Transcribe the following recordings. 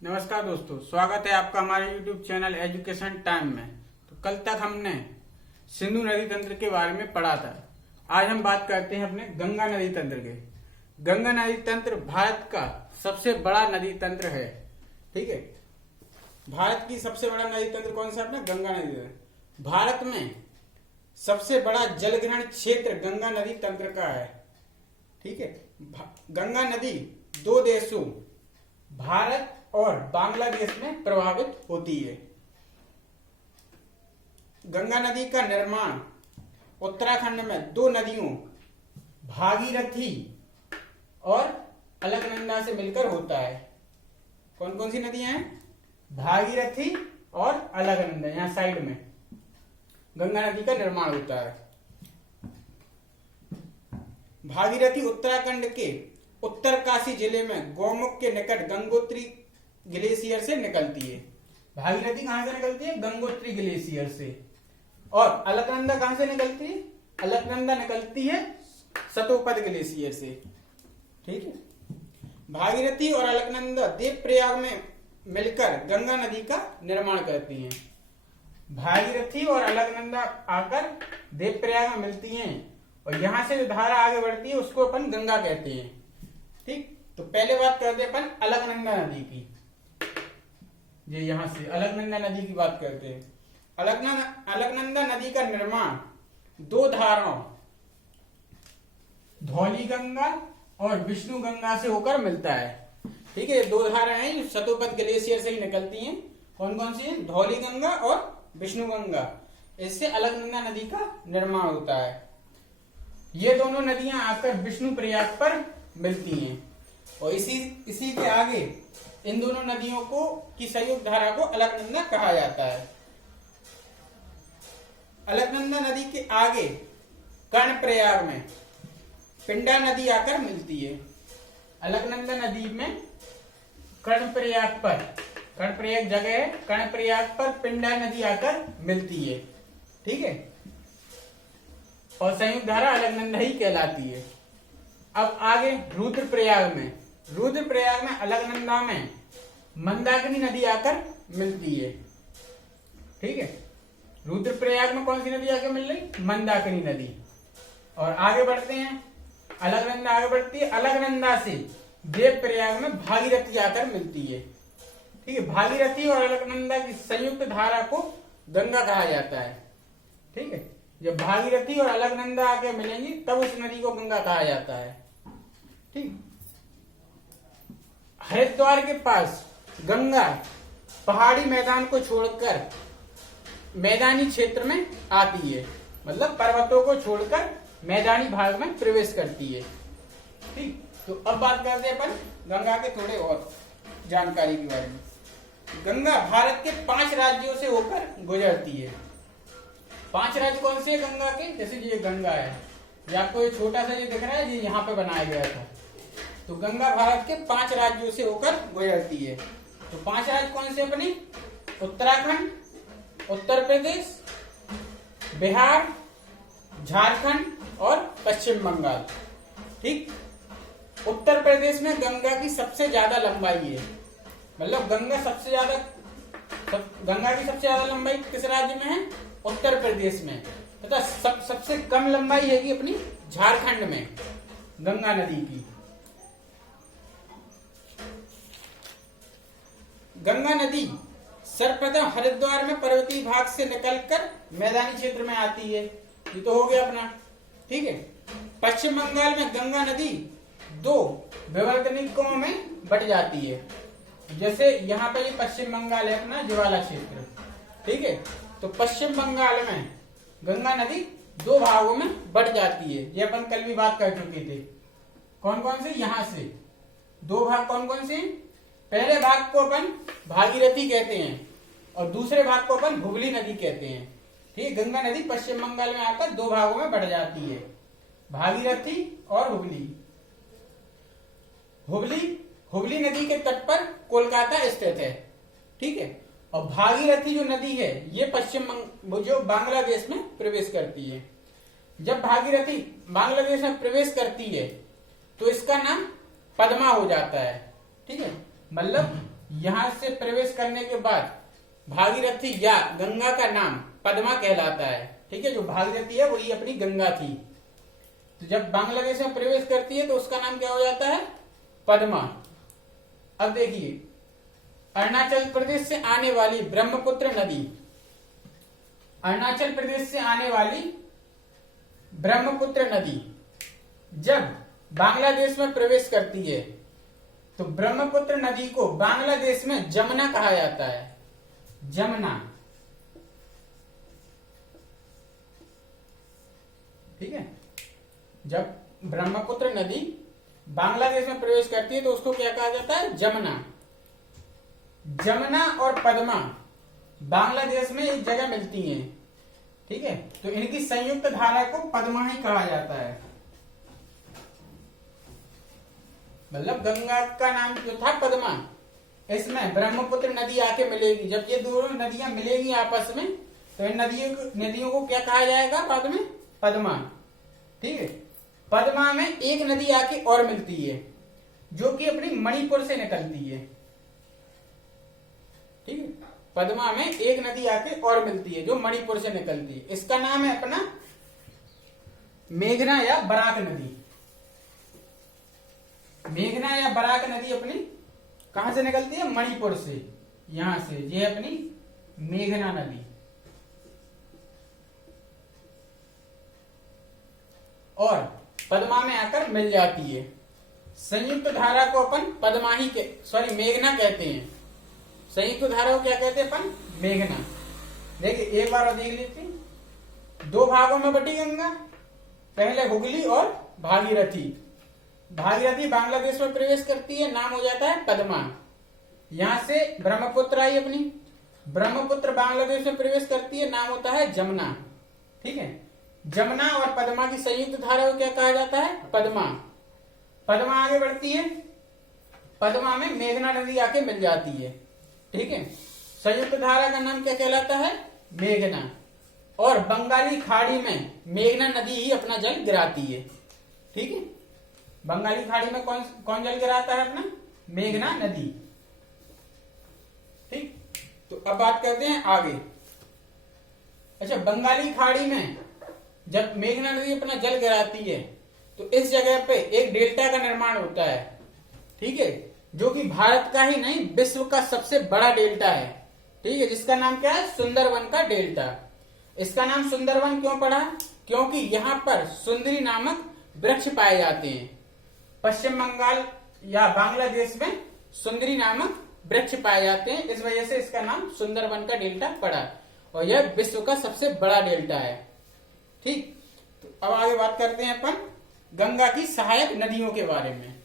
नमस्कार दोस्तों, स्वागत है आपका हमारे YouTube चैनल एजुकेशन टाइम में। तो कल तक हमने सिंधु नदी तंत्र के बारे में पढ़ा था। आज हम बात करते हैं अपने गंगा नदी तंत्र के। गंगा नदी तंत्र भारत का सबसे बड़ा नदी तंत्र है। ठीक है, भारत की सबसे बड़ा नदी तंत्र कौन सा? अपना गंगा नदी तंत्र। भारत में सबसे बड़ा जलग्रहण क्षेत्र गंगा नदी तंत्र का है। ठीक है, गंगा नदी दो देशों भारत और बांग्लादेश में प्रभावित होती है। गंगा नदी का निर्माण उत्तराखंड में दो नदियों भागीरथी और अलकनंदा से मिलकर होता है। कौन कौन सी नदियां हैं? भागीरथी और अलकनंदा। यहां साइड में गंगा नदी का निर्माण होता है। भागीरथी उत्तराखंड के उत्तरकाशी जिले में गौमुख के निकट गंगोत्री ग्लेशियर से निकलती है। भागीरथी कहां से निकलती है? गंगोत्री ग्लेशियर से। और अलकनंदा कहां से निकलती है? अलकनंदा निकलती है सतोपद ग्लेशियर से। ठीक है, भागीरथी और अलकनंदा देवप्रयाग में मिलकर गंगा नदी का निर्माण करती हैं। भागीरथी और अलकनंदा आकर देवप्रयाग में मिलती हैं और यहां से जो धारा आगे बढ़ती है उसको अपन गंगा कहते हैं। ठीक, तो पहले बात करते हैं अपन अलकनंदा नदी की। ये यहां से अलकनंदा नदी की बात करते हैं। अलकनंदा नदी का निर्माण दो धाराओं धौली गंगा और विष्णु गंगा से होकर मिलता है। ठीक है, दो धाराएं हैं सतोपद ग्लेशियर से ही निकलती हैं। कौन कौन सी हैं? धौली गंगा और विष्णु गंगा। इससे अलकनंदा नदी का निर्माण होता है। ये दोनों नदियां आकर विष्णु प्रयाग पर मिलती हैं और इसी के आगे इन दोनों नदियों को की संयुक्त धारा को अलकनंदा कहा जाता है। अलकनंदा नदी के आगे कर्णप्रयाग में पिंडा नदी आकर मिलती है। अलकनंदा नदी में कर्णप्रयाग जगह है, कर्णप्रयाग पर पिंडा नदी आकर मिलती है। ठीक है, और संयुक्त धारा अलकनंदा ही कहलाती है। अब आगे रुद्रप्रयाग में अलकनंदा में मंदाकिनी नदी आकर मिलती है। ठीक है, रुद्रप्रयाग में कौन सी नदी आकर मिल रही? मंदाकिनी नदी। और आगे बढ़ते हैं, अलकनंदा आगे बढ़ती है। अलकनंदा से देवप्रयाग में भागीरथी आकर मिलती है। ठीक है, भागीरथी और अलकनंदा की संयुक्त धारा को गंगा कहा जाता है। ठीक है, जब भागीरथी और अलकनंदा आके मिलेंगी तब उस नदी को गंगा कहा जाता है। ठीक, हरिद्वार के पास गंगा पहाड़ी मैदान को छोड़कर मैदानी क्षेत्र में आती है। मतलब पर्वतों को छोड़कर मैदानी भाग में प्रवेश करती है। ठीक, तो अब बात करते हैं अपन गंगा के थोड़े और जानकारी के बारे में। गंगा भारत के 5 राज्यों से होकर गुजरती है। 5 राज्य कौन से हैं गंगा के? जैसे ये गंगा है, ये आपको ये छोटा सा ये दिख रहा है, ये यहाँ पे बनाया गया था। तो गंगा भारत के 5 राज्यों से होकर गुजरती है। तो 5 राज्य कौन से अपने? उत्तराखंड, उत्तर प्रदेश, बिहार, झारखंड और पश्चिम बंगाल। ठीक, उत्तर प्रदेश में गंगा की सबसे ज्यादा लंबाई है। मतलब गंगा की सबसे ज्यादा लंबाई किस राज्य में है? उत्तर प्रदेश में। तथा सबसे कम लंबाई है कि अपनी झारखंड में गंगा नदी की। गंगा नदी सर्वप्रथम हरिद्वार में पर्वतीय भाग से निकलकर मैदानी क्षेत्र में आती है। ये तो हो गया अपना। ठीक है, पश्चिम बंगाल में गंगा नदी 2 विवर्तनिकों में बट जाती है। जैसे यहाँ पे ये पश्चिम बंगाल है अपना ज्वाला क्षेत्र। ठीक है, तो पश्चिम बंगाल में गंगा नदी 2 भागों में बट जाती है। ये अपन कल भी बात कर चुके थे। कौन कौन से? यहाँ से 2 भाग कौन कौन से? पहले भाग को अपन भागीरथी कहते हैं और दूसरे भाग को अपन हुगली नदी कहते हैं। ठीक, गंगा नदी पश्चिम बंगाल में आकर 2 भागों में बढ़ जाती है, भागीरथी और हुगली नदी के तट पर कोलकाता स्थित है। ठीक है, और भागीरथी जो नदी है ये जो बांग्लादेश में प्रवेश करती है। जब भागीरथी बांग्लादेश में प्रवेश करती है तो इसका नाम पद्मा हो जाता है। ठीक है, मतलब यहां से प्रवेश करने के बाद भागीरथी या गंगा का नाम पद्मा कहलाता है। ठीक है, जो भागीरथी है वही अपनी गंगा थी। तो जब बांग्लादेश में प्रवेश करती है तो उसका नाम क्या हो जाता है? पद्मा। अब देखिए, अरुणाचल प्रदेश से आने वाली ब्रह्मपुत्र नदी, अरुणाचल प्रदेश से आने वाली ब्रह्मपुत्र नदी जब बांग्लादेश में प्रवेश करती है तो ब्रह्मपुत्र नदी को बांग्लादेश में जमुना कहा जाता है। जमुना, ठीक है। जब ब्रह्मपुत्र नदी बांग्लादेश में प्रवेश करती है तो उसको क्या कहा जाता है? जमुना। जमुना और पद्मा बांग्लादेश में एक जगह मिलती हैं। ठीक है, तो इनकी संयुक्त धारा को पद्मा ही कहा जाता है। मतलब गंगा का नाम जो था पद्मा, इसमें ब्रह्मपुत्र नदी आके मिलेगी। जब ये दोनों नदियां मिलेगी आपस में तो इन नदियों को क्या कहा जाएगा बाद में? पद्मा। ठीक है, पद्मा में एक नदी आके और मिलती है जो कि अपनी मणिपुर से निकलती है। ठीक है, पद्मा में एक नदी आके और मिलती है जो मणिपुर से निकलती है। इसका नाम है अपना मेघना या बराक नदी। मेघना या बराक नदी अपनी कहां से निकलती है? मणिपुर से। यहां से ये अपनी मेघना नदी। और पद्मा में आकर मिल जाती है। संयुक्त धारा को अपन पद्मा ही मेघना कहते हैं। संयुक्त धारा को क्या कहते हैं अपन? मेघना। देखिए एक बार और देख लीजिए, दो भागों में बटी गंगा, पहले हुगली और भागीरथी। भागीरथी बांग्लादेश में प्रवेश करती है, नाम हो जाता है पद्मा। यहां से ब्रह्मपुत्र आई अपनी, ब्रह्मपुत्र बांग्लादेश में प्रवेश करती है, नाम होता है जमुना। ठीक है, जमुना और पद्मा की संयुक्त धारा को क्या कहा जाता है? पद्मा। पद्मा आगे बढ़ती है, पद्मा में मेघना नदी आके मिल जाती है। ठीक है, संयुक्त धारा का नाम क्या कहलाता है? मेघना। और बंगाली खाड़ी में मेघना नदी ही अपना जल गिराती है। ठीक है, बंगाली खाड़ी में कौन जल गिराता है? अपना मेघना नदी। ठीक, तो अब बात करते हैं आगे। अच्छा, बंगाली खाड़ी में जब मेघना नदी अपना जल गिराती है तो इस जगह पे एक डेल्टा का निर्माण होता है। ठीक है, जो कि भारत का ही नहीं विश्व का सबसे बड़ा डेल्टा है। ठीक है, जिसका नाम क्या है? सुंदरवन का डेल्टा। इसका नाम सुंदरवन क्यों पड़ा? क्योंकि यहाँ पर सुंदरी नामक वृक्ष पाए जाते हैं। पश्चिम बंगाल या बांग्लादेश में सुंदरी नामक वृक्ष पाए जाते हैं, इस वजह से इसका नाम सुंदरवन का डेल्टा पड़ा। और यह विश्व का सबसे बड़ा डेल्टा है। ठीक, तो अब आगे बात करते हैं अपन गंगा की सहायक नदियों के बारे में।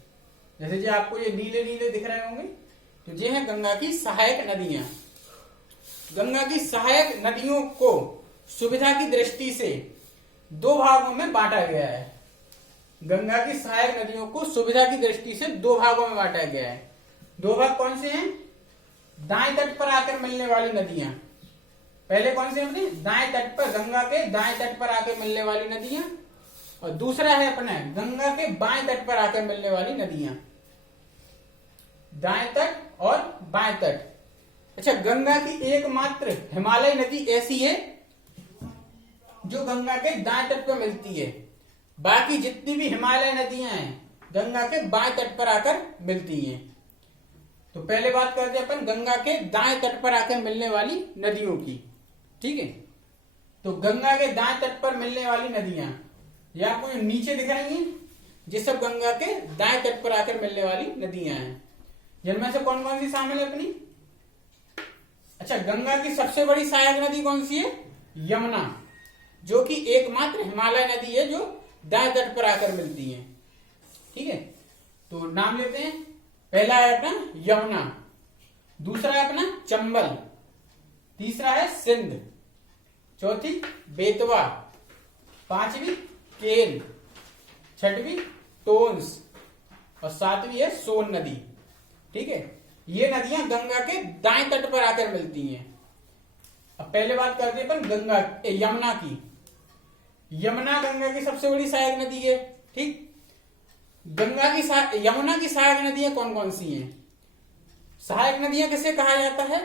जैसे जो आपको ये नीले नीले दिख रहे होंगे, तो ये है गंगा की सहायक नदियां। गंगा की सहायक नदियों को सुविधा की दृष्टि से दो भागों में बांटा गया है। गंगा की सहायक नदियों को सुविधा की दृष्टि से दो भागों में बांटा गया है। दो भाग कौन से हैं? दाएं तट पर आकर मिलने वाली नदियां। पहले कौन से अपने दाएं तट पर, गंगा के दाएं तट पर आकर मिलने वाली नदियां, और दूसरा है अपने गंगा के बाएं तट पर आकर मिलने वाली नदियां। दाएं तट और बाएं तट। अच्छा, गंगा की एकमात्र हिमालय नदी ऐसी है जो गंगा के दाएं तट पर मिलती है। बाकी जितनी भी हिमालय नदियां हैं गंगा के बाएं तट पर आकर मिलती हैं। तो पहले बात करते हैं अपन गंगा के दाएं तट पर आकर मिलने वाली नदियों की। ठीक है, तो गंगा के दाएं तट पर मिलने वाली नदियां या आपको नीचे दिख रही हैं, ये सब गंगा के दाएं तट पर आकर मिलने वाली नदियां हैं। जिनमें से कौन कौन सी शामिल है अपनी? अच्छा, गंगा की सबसे बड़ी सहायक नदी कौन सी है? यमुना, जो कि एकमात्र हिमालय नदी है जो दाएं तट पर आकर मिलती है। ठीक है, तो नाम लेते हैं। पहला है अपना यमुना, दूसरा है अपना चंबल, तीसरा है सिंध, चौथी बेतवा, पांचवी केन, छठवीं टोन्स और सातवीं है सोन नदी। ठीक है, ये नदियां गंगा के दाएं तट पर आकर मिलती हैं। अब पहले बात करते हैं अपन यमुना की। यमुना गंगा की सबसे बड़ी सहायक नदी है। ठीक, यमुना की सहायक नदियां कौन कौन सी हैं? सहायक नदियां किसे कहा जाता है?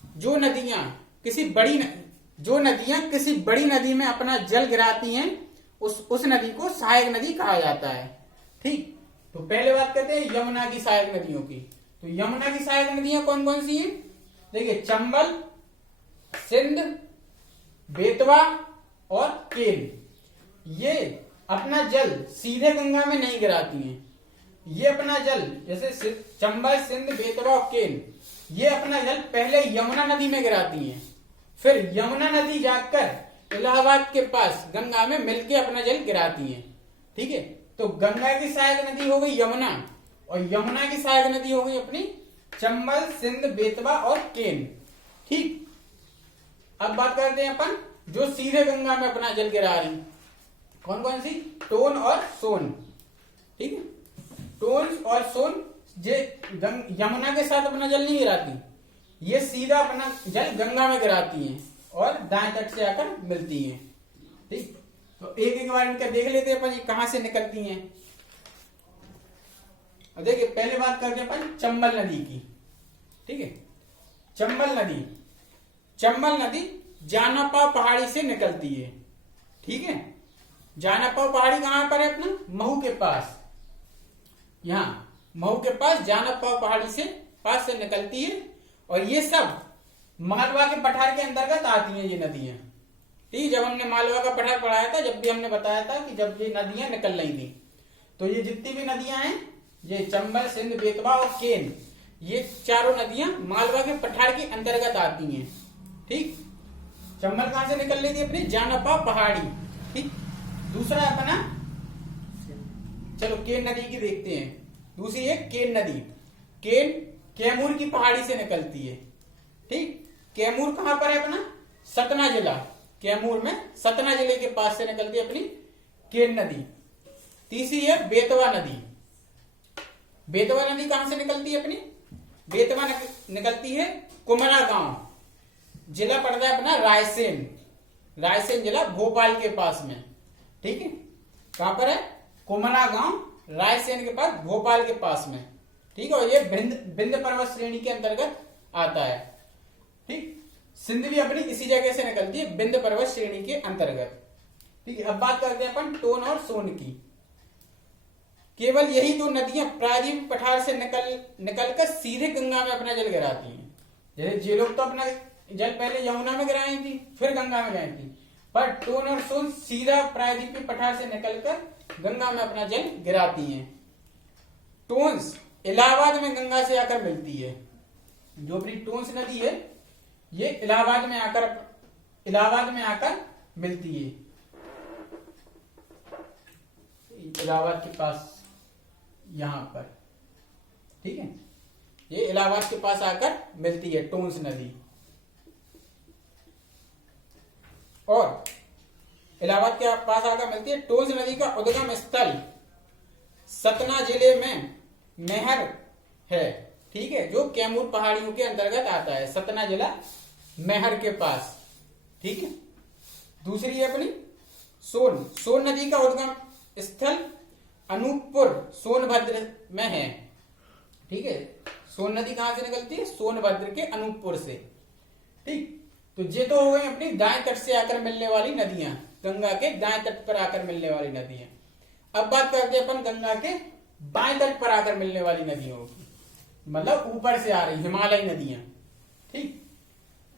जो नदियां किसी बड़ी नदी में अपना जल गिराती हैं, उस नदी को सहायक नदी कहा जाता है। ठीक, तो पहले बात करते हैं यमुना की सहायक नदियों की। तो यमुना की सहायक नदियां कौन कौन सी हैं? देखिए, चंबल, सिंध, बेतवा और केन। ये अपना जल सीधे गंगा में नहीं गिराती हैं। ये अपना जल, जैसे चंबल, सिंध, बेतवा और केन, ये अपना जल पहले यमुना नदी में गिराती हैं, फिर यमुना नदी जाकर इलाहाबाद के पास गंगा में मिलके अपना जल गिराती हैं। ठीक है, तो गंगा की सहायक नदी हो गई यमुना, और यमुना की सहायक नदी हो गई अपनी चंबल, सिंध, बेतवा और केन। ठीक, अब बात करते हैं अपन जो सीधे गंगा में अपना जल गिरा रही, कौन कौन सी? टोन और सोन। ठीक है, टोन और सोन ये यमुना के साथ अपना जल नहीं गिराती, ये सीधा अपना जल गंगा में गिराती हैं और दाएं तट से आकर मिलती हैं। ठीक, तो एक एक बार इनका देख लेते हैं अपन, ये कहां से निकलती हैं। अब देखिए, पहले बात करते हैं अपन चंबल नदी की। ठीक है, चंबल नदी जानापाव पहाड़ी से निकलती है। ठीक है, जानापाव पहाड़ी कहां पर है? अपना महू के पास, यहां महू के पास जानापाव पहाड़ी से पास से निकलती है, और ये सब मालवा के पठार के अंतर्गत आती हैं ये नदियां। ठीक, जब हमने मालवा का पठार पढ़ाया था, जब भी हमने बताया था कि जब ये नदियां निकल रही थी, तो ये जितनी भी नदियां हैं, ये चंबल, सिंध, बेतवा और केन, ये चारों नदियां मालवा के पठार के अंतर्गत आती हैं। ठीक, चंबल कहां से निकल रही थी? अपनी जानापाव पहाड़ी। ठीक, दूसरा अपना, चलो केन नदी की देखते हैं। दूसरी है केन नदी। केन कैमूर की पहाड़ी से निकलती है। ठीक, कैमूर कहां पर है? अपना सतना जिला, कैमूर में सतना जिले के पास से निकलती है अपनी केन नदी। तीसरी है बेतवा नदी। बेतवा नदी कहां से निकलती है? अपनी बेतवा निकलती है कुमरा गांव, जिला पड़ता है अपना रायसेन जिला भोपाल के पास में। ठीक है, कहां पर है? कुमरा गांव, रायसेन के पास, भोपाल के पास में। ठीक है, और ये विंध्य पर्वत श्रेणी के अंतर्गत आता है। ठीक, सिंध भी अपनी इसी जगह से निकलती है, विंध्य पर्वत श्रेणी के अंतर्गत। ठीक है, अब बात करते हैं अपन टोन और सोन की। केवल यही दो नदियां प्रायद्वीप पठार से निकलकर सीधे गंगा में अपना जल गिराती हैं। जैसे ये लोग तो अपना जल पहले यमुना में गिराई थी, फिर गंगा में गई थी, पर टोन और सोन सीधा प्रायद्वीप पठार से निकलकर गंगा में अपना जल गिराती हैं। टोन्स इलाहाबाद में गंगा से आकर मिलती है। जो अपनी टोन्स नदी है, ये इलाहाबाद में आकर मिलती है, इलाहाबाद के पास, यहां पर। ठीक है, ये इलाहाबाद के पास आकर मिलती है टोन्स नदी। और इलाहाबाद के पास आकर मिलती है। टोन्स नदी का उद्गम स्थल सतना जिले में मेहर है। ठीक है, जो कैमूर पहाड़ियों के अंतर्गत आता है, सतना जिला मेहर के पास। ठीक है, दूसरी है अपनी सोन नदी का उद्गम स्थल अनूपपुर सोनभद्र में है। ठीक है, सोन नदी कहां से निकलती है? सोनभद्र के अनूपपुर से। ठीक, तो ये तो हो गई अपनी दाएं तट से आकर मिलने वाली नदियां, गंगा के दाएं तट पर आकर मिलने वाली नदियां। अब बात करते हैं अपन गंगा के बाएं तट पर आकर मिलने वाली नदियों की, मतलब ऊपर से आ रही हिमालयी नदियां। ठीक,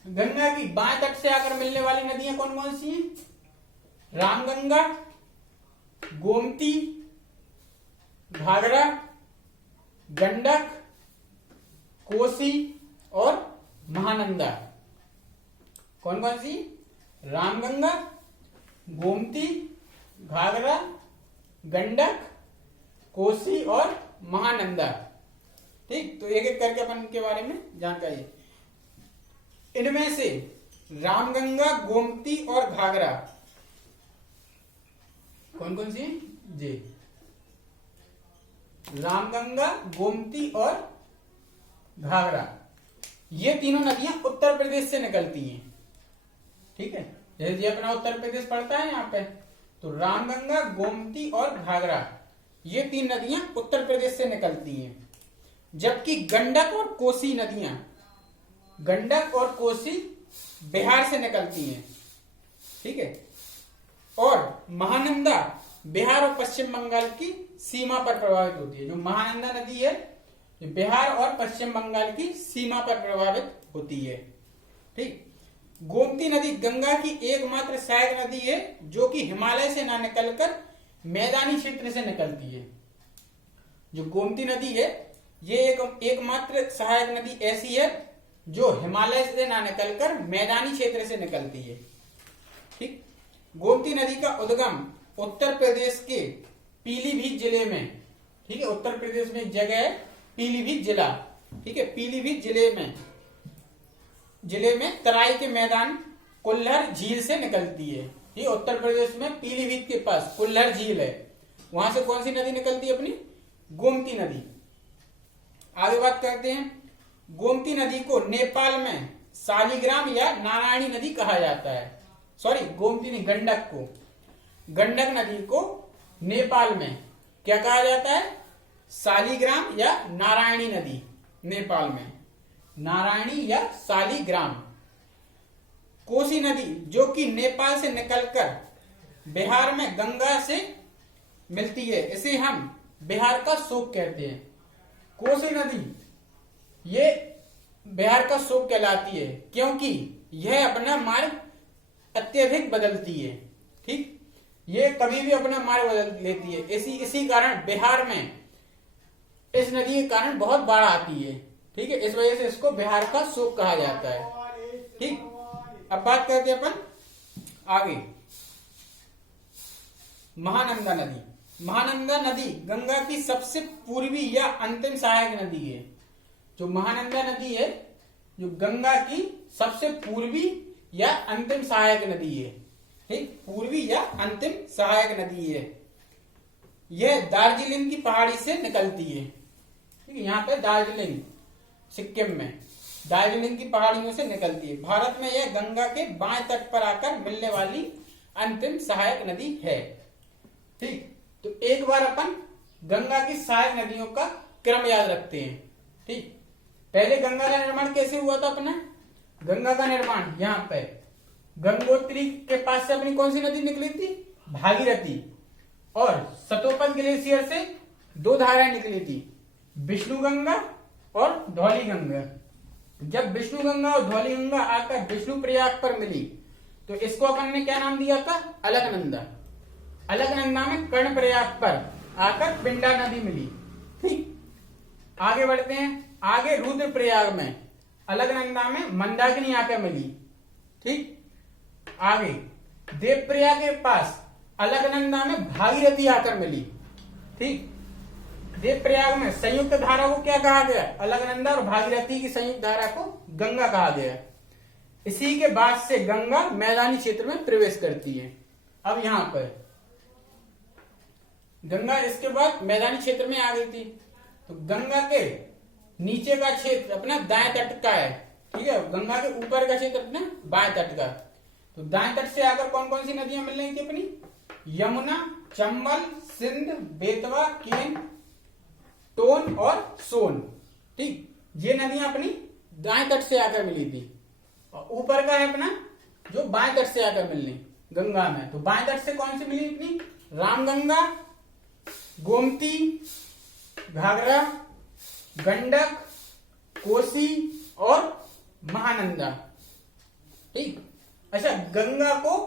गंगा की बाएं तट से आकर मिलने वाली नदियां कौन कौन सी हैं? रामगंगा, गोमती, घाघरा, गंडक, कोसी और महानंदा। कौन कौन सी? रामगंगा, गोमती, घाघरा, गंडक, कोसी और महानंदा। ठीक, तो एक एक करके अपन इनके बारे में जानकारी। इनमें से रामगंगा, गोमती और घाघरा कौन कौन सी है? जी, रामगंगा, गोमती और घाघरा, ये तीनों नदियां उत्तर प्रदेश से निकलती हैं। ठीक है, जैसे अपना उत्तर प्रदेश पड़ता है यहाँ पे, तो रामगंगा, गोमती और घाघरा, ये तीन नदियां उत्तर प्रदेश से निकलती हैं। जबकि गंडक और कोसी नदियां, गंडक और कोसी बिहार से निकलती हैं, ठीक है। और महानंदा बिहार और पश्चिम बंगाल की सीमा पर प्रभावित होती है। जो महानंदा नदी है ये बिहार और पश्चिम बंगाल की सीमा पर प्रभावित होती है, ठीक। गोमती नदी गंगा की एकमात्र सहायक नदी है जो कि हिमालय से ना निकलकर मैदानी क्षेत्र से निकलती है। जो गोमती नदी है ये एकमात्र सहायक नदी ऐसी है जो हिमालय से ना निकलकर मैदानी क्षेत्र से निकलती है, ठीक। गोमती नदी का उद्गम उत्तर प्रदेश के पीलीभीत जिले में, ठीक है। उत्तर प्रदेश में एक जगह है पीलीभीत जिला, ठीक है। पीलीभीत जिले में तराई के मैदान कुल्लर झील से निकलती है। ये उत्तर प्रदेश में पीलीभीत के पास कुल्लर झील है, वहां से कौन सी नदी निकलती है? अपनी गोमती नदी। आगे बात करते हैं। गोमती नदी को नेपाल में शालिग्राम या नारायणी नदी कहा जाता है। सॉरी, गोमती नहीं, गंडक को, गंडक नदी को नेपाल में क्या कहा जाता है? शालिग्राम या नारायणी नदी। नेपाल में नारायणी या शालिग्राम। कोसी नदी जो कि नेपाल से निकलकर बिहार में गंगा से मिलती है, इसे हम बिहार का शोक कहते हैं। कोसी नदी ये बिहार का शोक कहलाती है क्योंकि यह अपना मार्ग अत्यधिक बदलती है, ठीक। ये कभी भी अपना मार्ग बदल लेती है। इसी कारण बिहार में इस नदी के कारण बहुत बाढ़ आती है, ठीक है। इस वजह से इसको बिहार का शोक कहा जाता है, ठीक। अब बात करते हैं अपन आगे। महानंदा नदी। महानंदा नदी गंगा की सबसे पूर्वी या अंतिम सहायक नदी है। जो महानंदा नदी है जो गंगा की सबसे पूर्वी या अंतिम सहायक नदी है, ठीक। पूर्वी या अंतिम सहायक नदी है। यह दार्जिलिंग की पहाड़ी से निकलती है, ठीक है। यहाँ पे दार्जिलिंग सिक्किम में दार्जिलिंग की पहाड़ियों से निकलती है। भारत में यह गंगा के बाएं तट पर आकर मिलने वाली अंतिम सहायक नदी है, ठीक। तो एक बार अपन गंगा की सहायक नदियों का क्रम याद रखते हैं, ठीक। पहले गंगा का निर्माण कैसे हुआ था अपना? गंगा का निर्माण यहाँ पे गंगोत्री के पास से अपनी कौन सी नदी निकली थी? भागीरथी। और सतोपन ग्लेशियर से दो धाराएं निकली थी, विष्णु गंगा और धौली गंगा। जब विष्णु गंगा और धौली गंगा आकर विष्णु प्रयाग पर मिली तो इसको अपन ने क्या नाम दिया था? अलकनंदा। अलकनंदा में कर्ण प्रयाग पर आकर पिंडा नदी मिली, ठीक। आगे बढ़ते हैं। आगे रुद्र प्रयाग में अलकनंदा में मंदाकिनी आकर मिली, ठीक। आगे देवप्रयाग के पास अलकनंदा में भागीरथी आकर मिली, ठीक। देवप्रयाग में संयुक्त धारा को क्या कहा गया? अलकनंदा और भागीरथी की संयुक्त धारा को गंगा कहा गया। इसी के बाद से गंगा मैदानी क्षेत्र में प्रवेश करती है। अब यहां पर गंगा इसके बाद मैदानी क्षेत्र में आ गई थी, तो गंगा के नीचे का क्षेत्र अपना दाएं तट का है, ठीक है। गंगा के ऊपर का क्षेत्र अपना बाएं तट का। तो दाएं तट से आकर कौन कौन सी नदियां मिल रही थी अपनी? यमुना, चंबल, सिंध, बेतवा, केन, टोन और सोन, ठीक। ये नदियां अपनी दाएं तट से आकर मिली थी। और ऊपर का है अपना जो बाएं तट से आकर मिलनी गंगा में। तो बाएं तट से कौन सी मिली अपनी? रामगंगा, गोमती, घाघरा, गंडक, कोसी और महानंदा, ठीक। अच्छा, गंगा को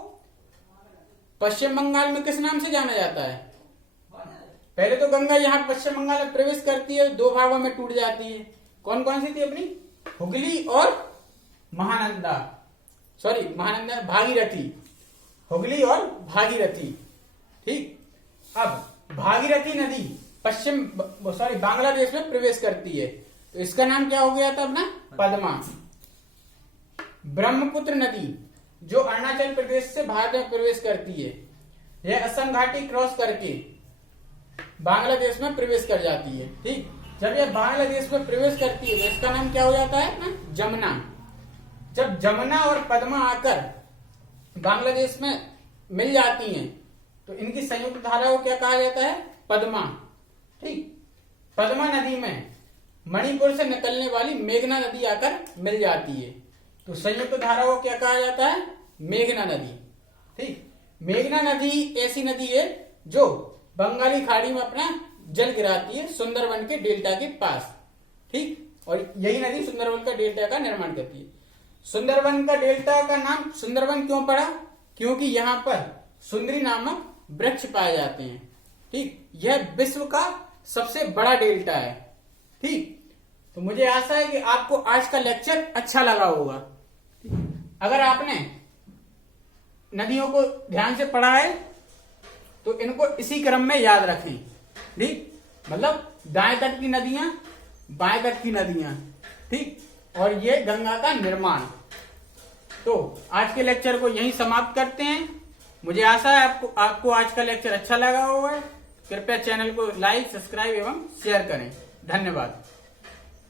पश्चिम बंगाल में किस नाम से जाना जाता है? पहले तो गंगा यहाँ पश्चिम बंगाल में प्रवेश करती है, दो भागों में टूट जाती है। कौन कौन सी थी अपनी? हुगली और महानंदा, सॉरी महानंदा, भागीरथी। हुगली और भागीरथी, ठीक। अब भागीरथी नदी बांग्लादेश में प्रवेश करती है, तो इसका नाम क्या हो गया था अपना? पद्मा। ब्रह्मपुत्र नदी जो अरुणाचल प्रदेश से भारत में प्रवेश करती है, यह असम घाटी क्रॉस करके बांग्लादेश में प्रवेश कर जाती है, ठीक। जब यह बांग्लादेश में प्रवेश करती है तो इसका नाम क्या हो जाता है ना? जमुना। जब जमुना और पद्मा आकर बांग्लादेश में मिल जाती हैं तो इनकी संयुक्त धारा को क्या कहा जाता है? पद्मा, ठीक। पद्मा नदी में मणिपुर से निकलने वाली मेघना नदी आकर मिल जाती है। तो संयुक्त धारा को क्या कहा जाता है? मेघना नदी। ठीक, मेघना नदी ऐसी नदी है जो बंगाली खाड़ी में अपना जल गिराती है सुंदरबन के डेल्टा के पास। ठीक, और यही नदी सुंदरबन का डेल्टा का निर्माण करती है। सुंदरबन का डेल्टा का नाम सुंदरबन क्यों पड़ा? क्योंकि यहाँ पर सुंदरी नामक वृक्ष पाए जाते हैं। ठीक, यह विश्व का सबसे बड़ा डेल्टा है। ठीक, तो मुझे आशा है कि आपको आज का लेक्चर अच्छा लगा होगा। अगर आपने नदियों को ध्यान से पढ़ा है तो इनको इसी क्रम में याद रखें। ठीक, मतलब दाएं तट की नदियां, बाएं तट की नदियां। ठीक, और ये गंगा का निर्माण। तो आज के लेक्चर को यहीं समाप्त करते हैं। मुझे आशा है आपको आज का लेक्चर अच्छा लगा होगा। कृपया चैनल को लाइक, सब्सक्राइब एवं शेयर करें। धन्यवाद।